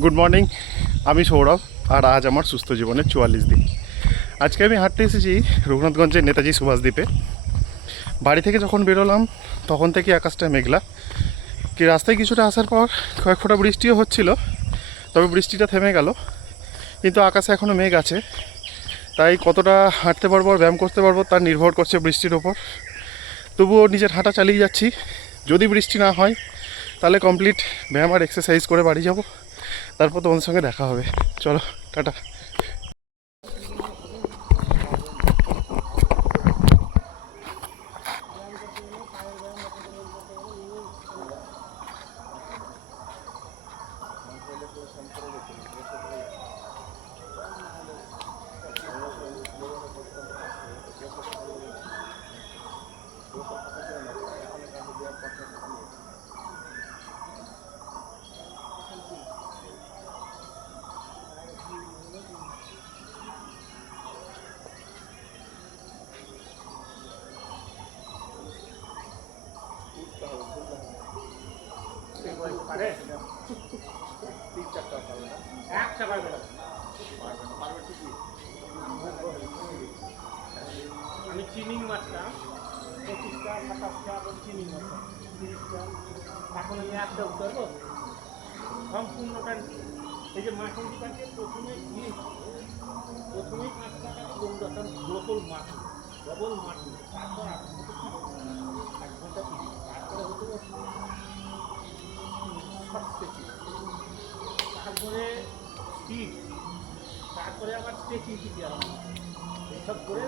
Good morning, আমি সৌরভ। আর আজ আমার সুস্থ জীবনের 44 দিন। আজকে আমি হাঁটতে এসেছি রঘুনাথগঞ্জের নেতাজি সুভাষদ্বীপে। বাড়ি থেকে যখন বেরোলাম তখন থেকে আকাশটা মেঘলা। কি রাস্তায় কিছুটা আসার পর কয়েক ফোঁটা বৃষ্টিও হচ্ছিল, তবে বৃষ্টিটা থেমে গেল। কিন্তু আকাশে এখনও মেঘ আছে, তাই কতটা হাঁটতে পারবো আর ব্যায়াম করতে পারবো তার নির্ভর করছে বৃষ্টির ওপর। তবুও নিজের হাঁটা চালিয়ে যাচ্ছি। যদি বৃষ্টি না হয় তাহলে কমপ্লিট ব্যায়াম আর এক্সারসাইজ করে বাড়ি যাব, তারপর তোমাদের সঙ্গে দেখা হবে। চলো, টাটা। আমি চিনিং মাছটা 25টা 27টা চিনিং মাছ 30টা, এখন আমি একটা উঠবো সম্পূর্ণটা। এই যে মাছের দিকে প্রথমেই 5 টাকা দৌড়াতাম ডবল মাছ, তারপর 1 ঘন্টা 30, তারপরে হতে তারপরে স্পিড, তারপরে আবার স্ট্রেচিং শিখে এইসব করে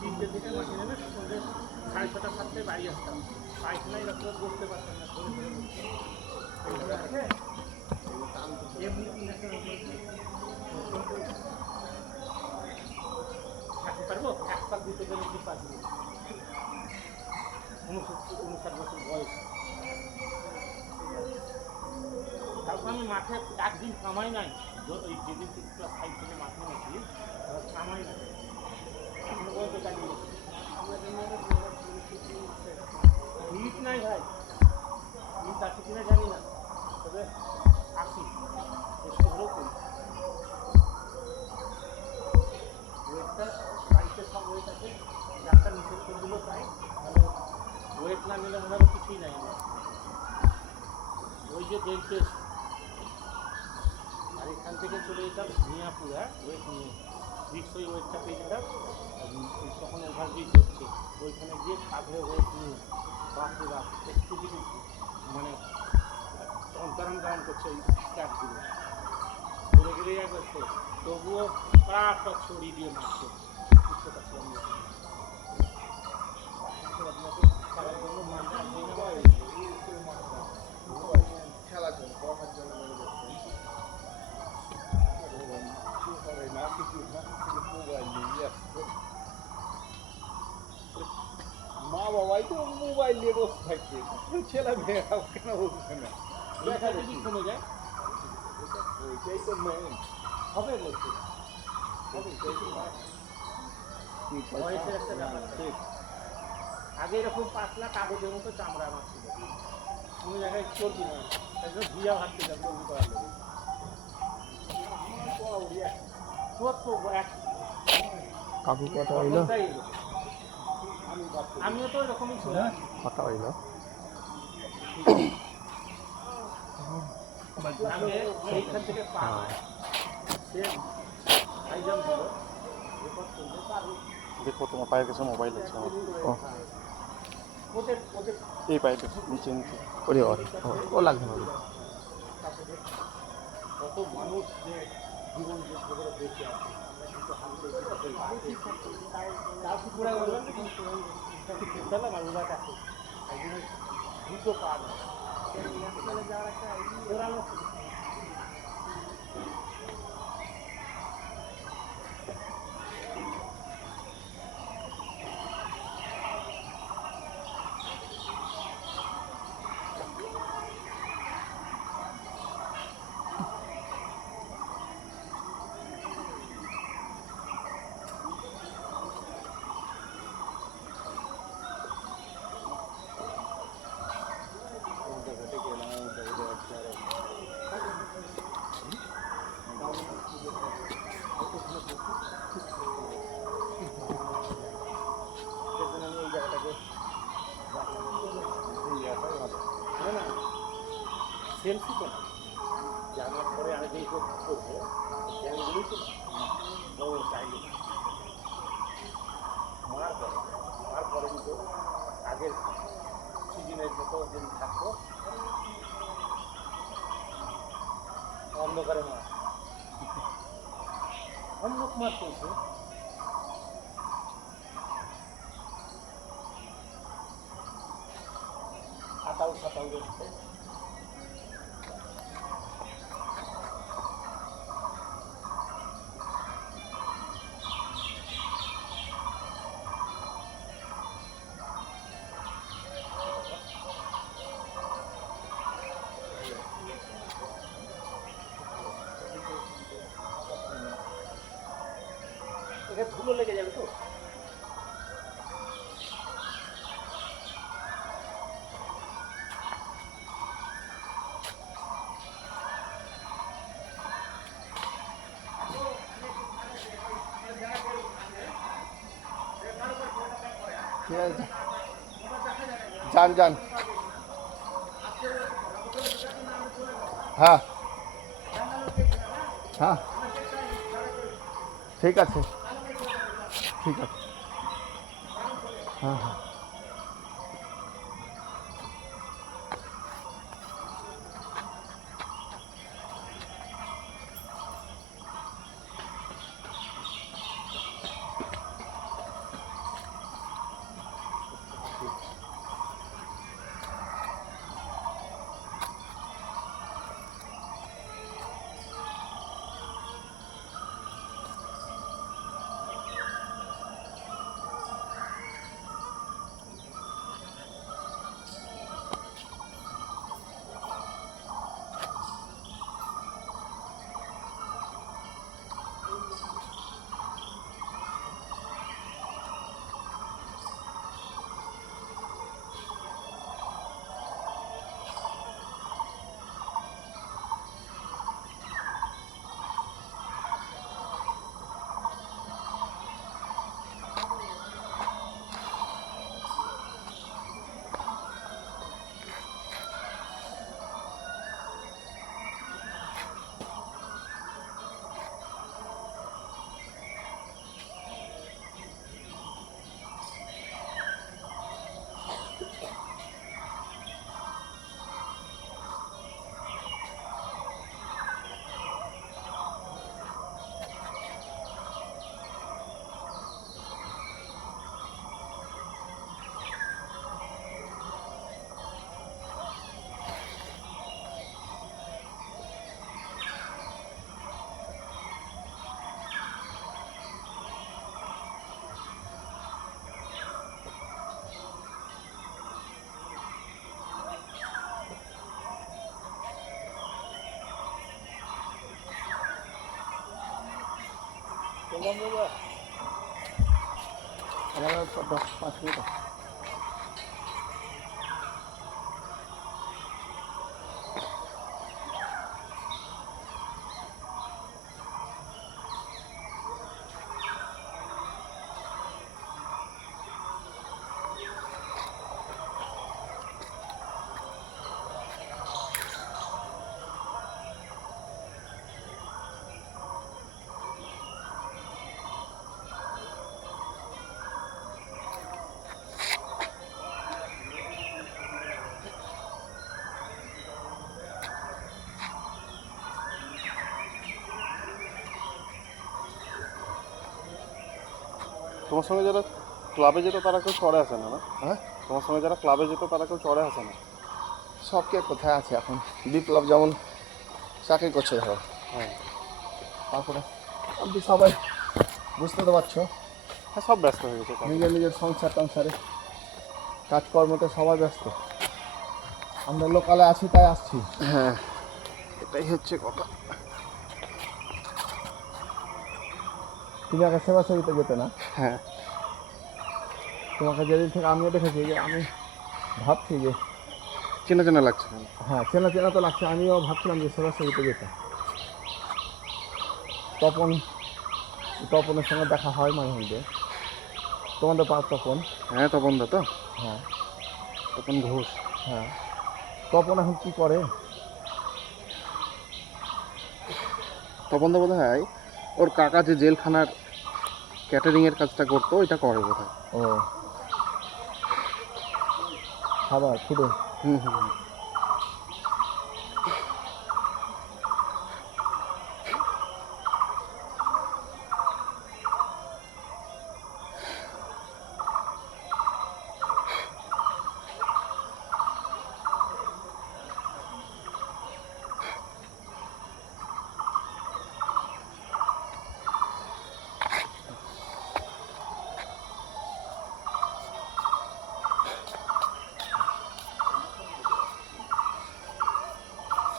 3টে থেকে মাঠে নেমে সন্ধ্যে 6:30 7টায় বাড়ি আসতাম। পায়খানায় রাত্রে বসতে পারতাম না, থাকতে পারবো। 1 পাক দিতে গেলে 2 পাক দিতে 59 বছর বয়স। তারপর আমি মাঠে একদিন কামাই নাই, ওই যেদিন 6 থেকে মাঠে নেছি কামাই নাই, এখনো পর্যন্ত চালিয়ে হিট নাই ভাই, হিট আছে কিনা জানি না, তবে আসি চেষ্টা করেও করি। ওয়েটটা বাড়িতে সব ওয়েট আছে, ডাক্তার নিষেধ করে দিলেও তাই, তাহলে ওয়েট না নিলে মনে হবে কিছুই নাই আমার। ওই যে ডেন্টেস্ট, আর এখান থেকে চলে যেতাম মিয়াপুরা ওয়েট নিয়ে, ওই ওয়েটটা পেয়ে যেতাম, তখন ওভারব্রিজ হচ্ছে, ওইখানে গিয়ে কাঁধে ওয়েট নিয়ে বাপরে বাপ একটু কিছু মানে অন্তরণ ধারণ করছে ওই স্ট্যাপগুলো, ঘুরে গেলেই একবার তবুও পাটা ছড়িয়ে দিয়ে মারছে। বুঝতে পারছিলাম খেলার জন্য মাঠটা খেলার জন্য পড়ার জন্য মা বাবাই তো মোবাইল নিয়ে বসে থাকছে, ছেলে মেয়েরা কেন বলছে না, দেখা যদি কমে যায় ওইটাই তো মেন হবে বলছে, বয়সের একটা ব্যাপার। ঠিক আগে এরকম পাতলা কাগজের মতো চামড়া আমার ছিল, কোনো জায়গায় চলবি না, ধুয়া ভাবতে যাবে চলবি করার লোক। কাকু কথা হইল, আমিও তো এরকমই ছিল, কথা হইল। এইখান থেকে দেখো তোমার পায়ের কাছে মোবাইল আছে, এই পায়ে নিচে নিচে ওরে ও লাগবে না। কত মানুষ যে জীবন যুদ্ধ করে বেঁচে আছে, দুটো পা যাওয়ার একটা সেলফি তো না, জানার পরে আমি যেই করবো জ্ঞানগুলোই তো না, ও চাইলে মার পরে কিন্তু আগের সিজনের মতো যদি থাকতো অন্ধকারে মাছ অন্য মাছ চলছে। আতাল সাতাল দেখছে এখানে ধুলো লেগে যাবে তো। ঠিক আছে, যান যান। হ্যাঁ হ্যাঁ, ঠিক আছে ঠিক আছে। হ্যাঁ হ্যাঁ। আমার 5 মিনিট। তোমার সঙ্গে যারা ক্লাবে যেত তারা কেউ চড়ে আসে না, না? হ্যাঁ, তোমার সঙ্গে যারা ক্লাবে যেত তারা কেউ চড়ে আসে না। সবকে কোথায় আছে এখন? বিপ্লব যেমন চাকরি করছে ধরো, হ্যাঁ তারপরে আপনি সবাই বুঝতে তো পারছো, হ্যাঁ, সব ব্যস্ত হয়ে গেছে কাজে। নিজের নিজের সংসার টংসারে কাজকর্মতে সবাই ব্যস্ত। আমরা লোকালে আছি তাই আসছি। হ্যাঁ, এটাই হচ্ছে কথা। তুমি আগে সেবাশ্রমীতে যেতে না? হ্যাঁ, তোমাকে যেদিন থেকে আমিও দেখেছি যে আমি ভাবছি যে চেনা চেনা লাগছে কেন? হ্যাঁ, চেনা চেনা তো লাগছে। আমিও ভাবছিলাম যে সেবাশ্রমীতে যেতে। তপনের সঙ্গে দেখা হয় মাঝে মধ্যে, তোমাদের পাড়ার তপন। হ্যাঁ, তপন দা তো? হ্যাঁ তপন ঘোষ। হ্যাঁ, তপন এখন কী করে? তপনদা বোধ হয় ওর কাকা যে জেলখানার ক্যাটারিংয়ের কাজটা করতো ওইটা করে বোধ হয়। ও খাবার ফুডে। হুম হুম হুম।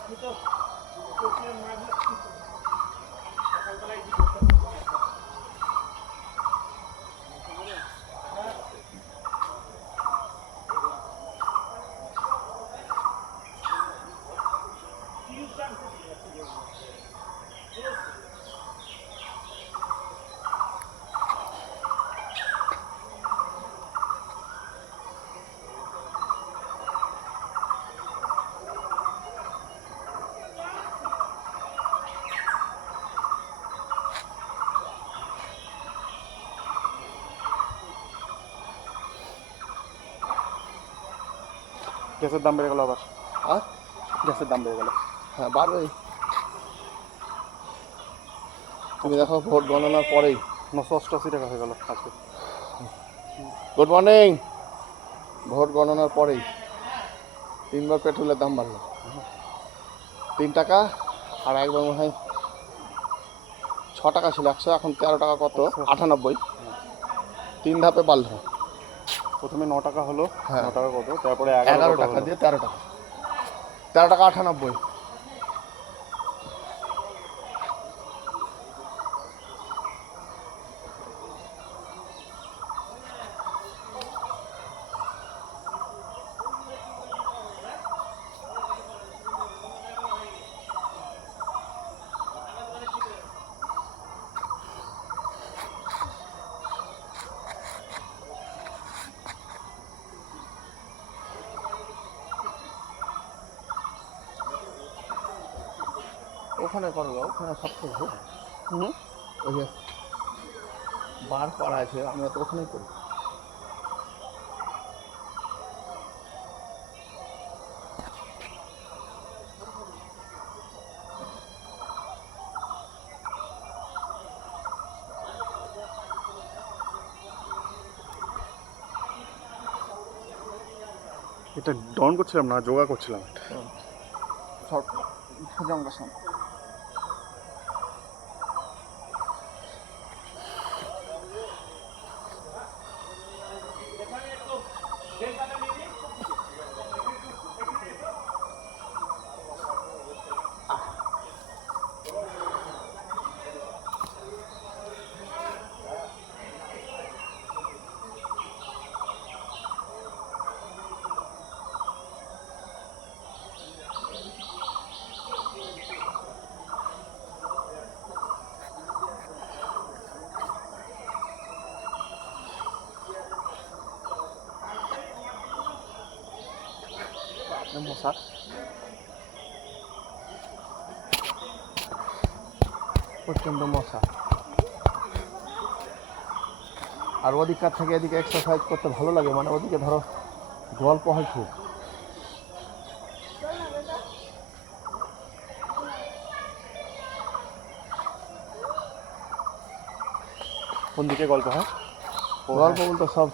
আমি তো কোচিংয়ের মাঝে সকালবেলায় কি করতে হবে? গ্যাসের দাম বেড়ে গেল আবার। আর গ্যাসের দাম বেড়ে গেল। হ্যাঁ বাড়বে। তুমি দেখো ভোট গণনার পরেই 988 টাকা হয়ে গেল আজকে। Good morning. ভোট গণনার পরেই 3বার পেট্রোলের দাম বাড়লো। 3 টাকা আর একবার মনে হয় 6 টাকা ছিল 100, এখন 13 টাকা কত 98। 3 ধাপে বাড়লো। প্রথমে 9 টাকা হলো, হ্যাঁ। 9 টাকা কত, তারপরে 11 11 টাকা দিয়ে 13 টাকা, 13 টাকা 98। ওখানে করো, ওখানে সব তো ভোট। ওই যে বার করা আছে, আমরা তো ওখানেই করি। এটা ডন করছিলাম না, যোগা করছিলাম। সব ভুজঙ্গ সাম। মশা প্রচণ্ড মশা। আর ওদিককার থেকে এদিকে এক্সারসাইজ করতে ভালো লাগে, মানে ওদিকে ধরো গল্প হয় খুব। কোন দিকে গল্প হয়? গল্প বলতে সব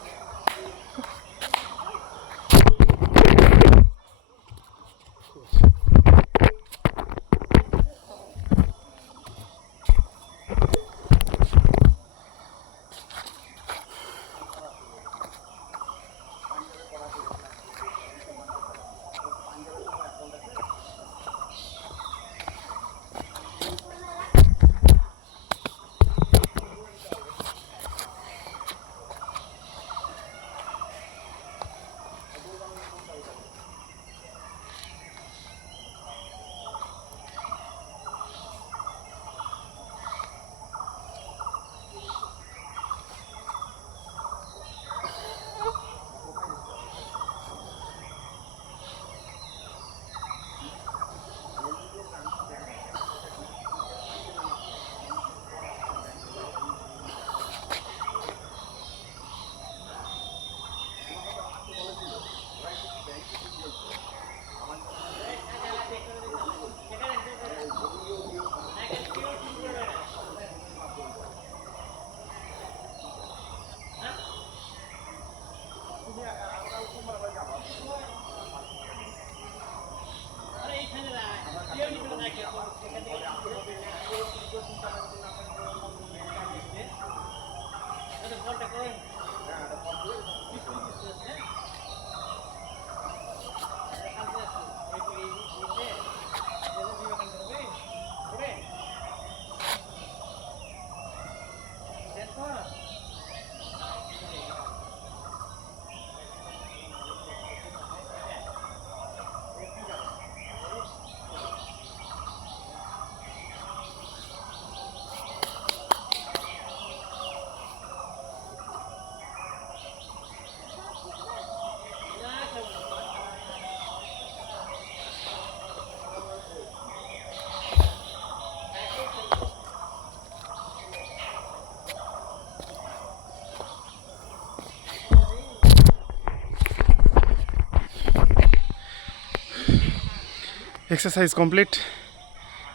এক্সারসাইজ কমপ্লিট।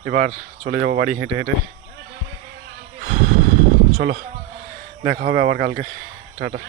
এবার চলে যাব বাড়ি হেঁটে হেঁটে। চলো দেখা হবে আবার কালকে। টাটা।